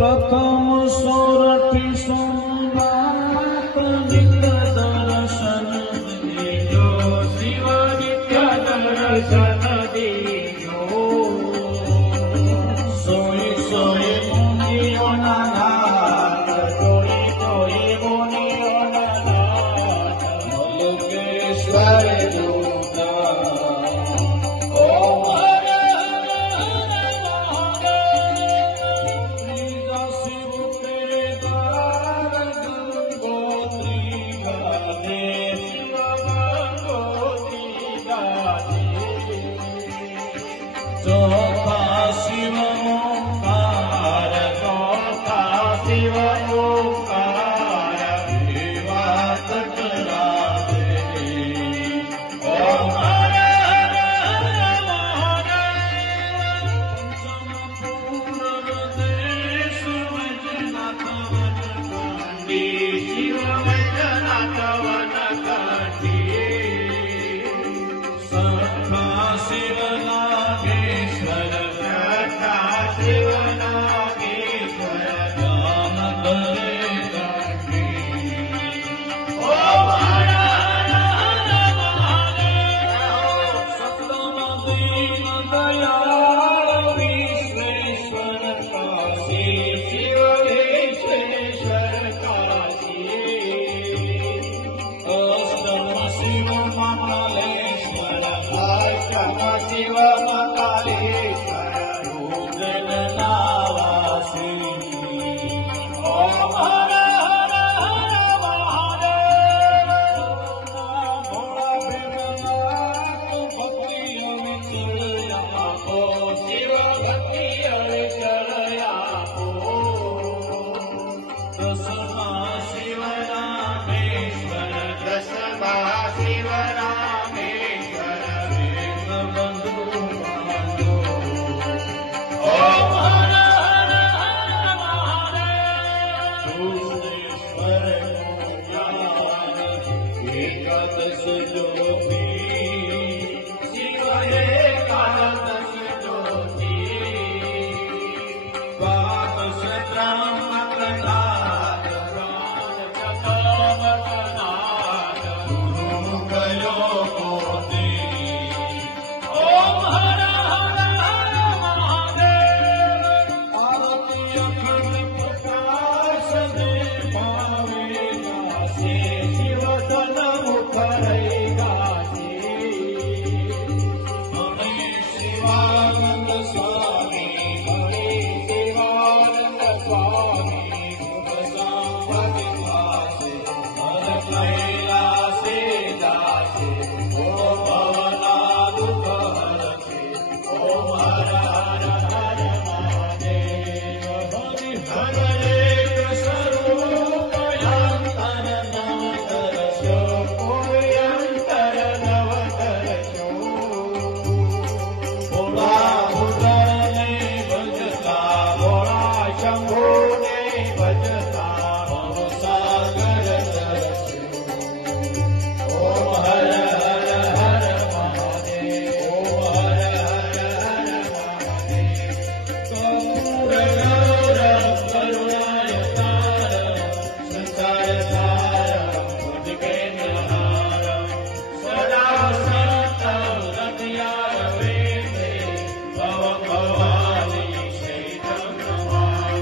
પ્રથમ સોરઠી સોમનાથ નિત્ય દર્શન દીજો, શિવ નિત્ય દર્શન દીજો. સોય સોય મુનિઓના નાથ, જોઈ જોઈ મુનિઓના નાથ, મલ્લેશ્વર દૂતા. ઓમ હર ચોથા શિવ ઓંકાર, ચોથા શિવ ઓંકાર, એવા ટકરાવે. ઓમ હર હર હર મહાદેવ. પંચમ પૂર્વ દેશ વૈજનાથ વનકાંડી, શિવ વૈજનાથ વનકાંડી. સઠ્ઠા શિવનાગેશ્વર, છઠ્ઠા શિવનાગેશ્વર, જ્ઞાન કરે કાંડી. ઓમ હર હર હર મહાદેવ. સપ્તમ દીન દયાળ વિશ્વેશ્વર કાશી, શિવ વિશ્વેશ્વર કાશી. અષ્ટમ શિવ મહાલેશ્વર, અષ્ટમ શિવ મહાલેશ્વર, રુદ્રના વાસી. ઓમ હર હર હર મહાદેવ. ભોળા ભીમનાથ, ભક્તિ અવિચળ આપો, શિવ ભક્તિ અવિચળ આપો. દસમા શિવ રામેશ્વર, દસમા શિવ રામેશ્વર, બંધુ બાંધો. ઓમ હર હર હર મહાદેવ. ભુવનેશ્વર જ્ઞાન, એકાદશ જ્યોતિ, શિવ એકાદશ જ્યોતિ. દ્વાદશ ત્રંબકનાથ, ત્રંબકનાથ, ગુરુ ગયો પોતે. ઓમ હર હર હર મહાદેવ. આરતી અખંડ પ્રકાશ દે ભાવે ગાશે, શિવ તન મુખ રહી ગાશે. હરે શિવાનંદ સ્વામી, હરે શિવાનંદ સ્વામી, શુભ સંપત્તિ વાસે, હર કૈલાસે દાસે, ભોળો ભવના દુઃખ હરશે. ઓમ હર હર હર મહાદેવ. હરિ હર એક સ્વરૂપ, અંતર નવ કરશો, અંતર નવ કરશો. ભોળા ભૂતળને ભજતા, ભોળા શંભુને ભજતા, ભવસાગર તરસ્યો. ઓમ હર હર હર મહાદેવ. ઓમ હર હર હર મહાદેવ. કર્પૂર ગૌરમ કરુણાયતારમ, સંસાર સારમ ભુજગેન્દ્રહારમ, સદા સતમ હૃદયારવિંદે, ભવં ભવાની શૈતમ નમામિ.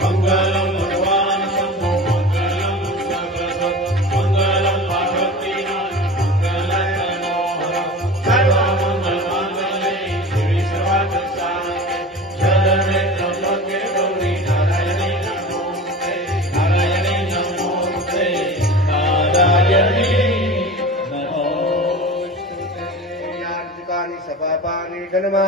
મંગલમ ભગવાન શંભો, મંગલમ જગત, મંગલમ પાર્વતીનાથ, મંગલમ તનોહર. સર્વમંગલ માંગલ્યે શિવે સર્વાર્થસાધકે, શરણે ત્ર્યંબકે ગૌરી નારાયણે નમોસ્તે. નારાયણે નમોસ્તે. નારાયણે નમોસ્તે. યાર્ચકાની સભાપાની ગણમાં